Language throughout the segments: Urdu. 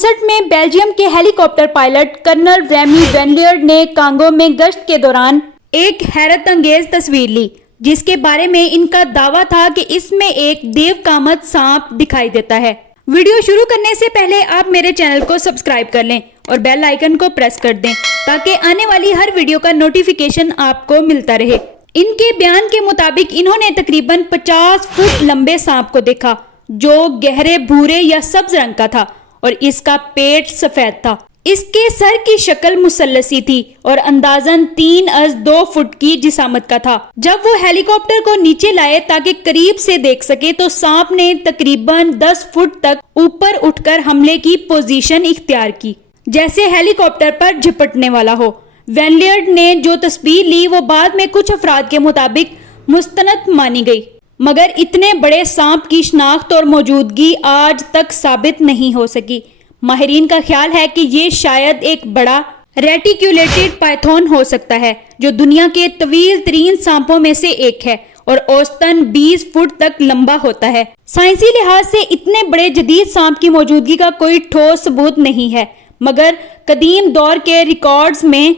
1959 میں بیلجیم کے ہیلی کاپٹر پائلٹ کرنل ریمی وینلیئرڈ نے کانگو میں گشت کے دوران ایک حیرت انگیز تصویر لی، جس کے بارے میں ان کا دعویٰ تھا کہ اس میں ایک دیو کامت سانپ دکھائی دیتا ہے۔ ویڈیو شروع کرنے سے پہلے آپ میرے چینل کو سبسکرائب کر لیں اور بیل آئیکن کو پریس کر دیں تاکہ آنے والی ہر ویڈیو کا نوٹیفیکیشن آپ کو ملتا رہے۔ ان کے بیان کے مطابق انہوں نے تقریباً 50 فٹ لمبے سانپ کو دیکھا جو گہرے بھورے یا سبز رنگ کا تھا اور اس کا پیٹ سفید تھا۔ اس کے سر کی شکل مثلثی تھی اور اندازاً 3.2 فٹ کی جسامت کا تھا۔ جب وہ ہیلی کاپٹر کو نیچے لائے تاکہ قریب سے دیکھ سکے تو سانپ نے تقریباً 10 فٹ تک اوپر اٹھ کر حملے کی پوزیشن اختیار کی، جیسے ہیلی کاپٹر پر جھپٹنے والا ہو۔ وینلیئرڈ نے جو تصویر لی وہ بعد میں کچھ افراد کے مطابق مستند مانی گئی، مگر اتنے بڑے سانپ کی شناخت اور موجودگی آج تک ثابت نہیں ہو سکی۔ ماہرین کا خیال ہے کہ یہ شاید ایک بڑا ریٹیکولیٹڈ پائتھون ہو سکتا ہے جو دنیا کے طویل ترین سانپوں میں سے ایک ہے اور اوسطاً 20 فٹ تک لمبا ہوتا ہے۔ سائنسی لحاظ سے اتنے بڑے جدید سانپ کی موجودگی کا کوئی ٹھوس ثبوت نہیں ہے، مگر قدیم دور کے ریکارڈز میں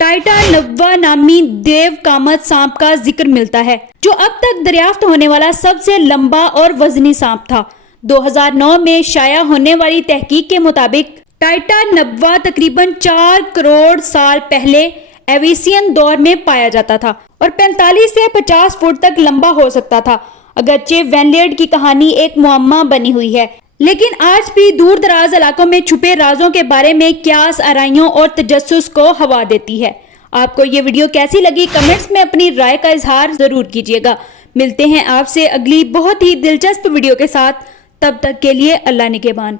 ٹائٹانووا نامی دیو کامت سانپ کا ذکر ملتا ہے، جو اب تک دریافت ہونے والا سب سے لمبا اور وزنی سانپ تھا۔ 2009 میں شائع ہونے والی تحقیق کے مطابق ٹائٹانووا تقریباً 4 کروڑ سال پہلے ایویسین دور میں پایا جاتا تھا اور 45 سے 50 فٹ تک لمبا ہو سکتا تھا۔ اگرچہ وینلیئرڈ کی کہانی ایک معمہ بنی ہوئی ہے، لیکن آج بھی دور دراز علاقوں میں چھپے رازوں کے بارے میں قیاس آرائیوں اور تجسس کو ہوا دیتی ہے۔ آپ کو یہ ویڈیو کیسی لگی؟ کمنٹس میں اپنی رائے کا اظہار ضرور کیجیے گا۔ ملتے ہیں آپ سے اگلی بہت ہی دلچسپ ویڈیو کے ساتھ، تب تک کے لیے اللہ نگہبان۔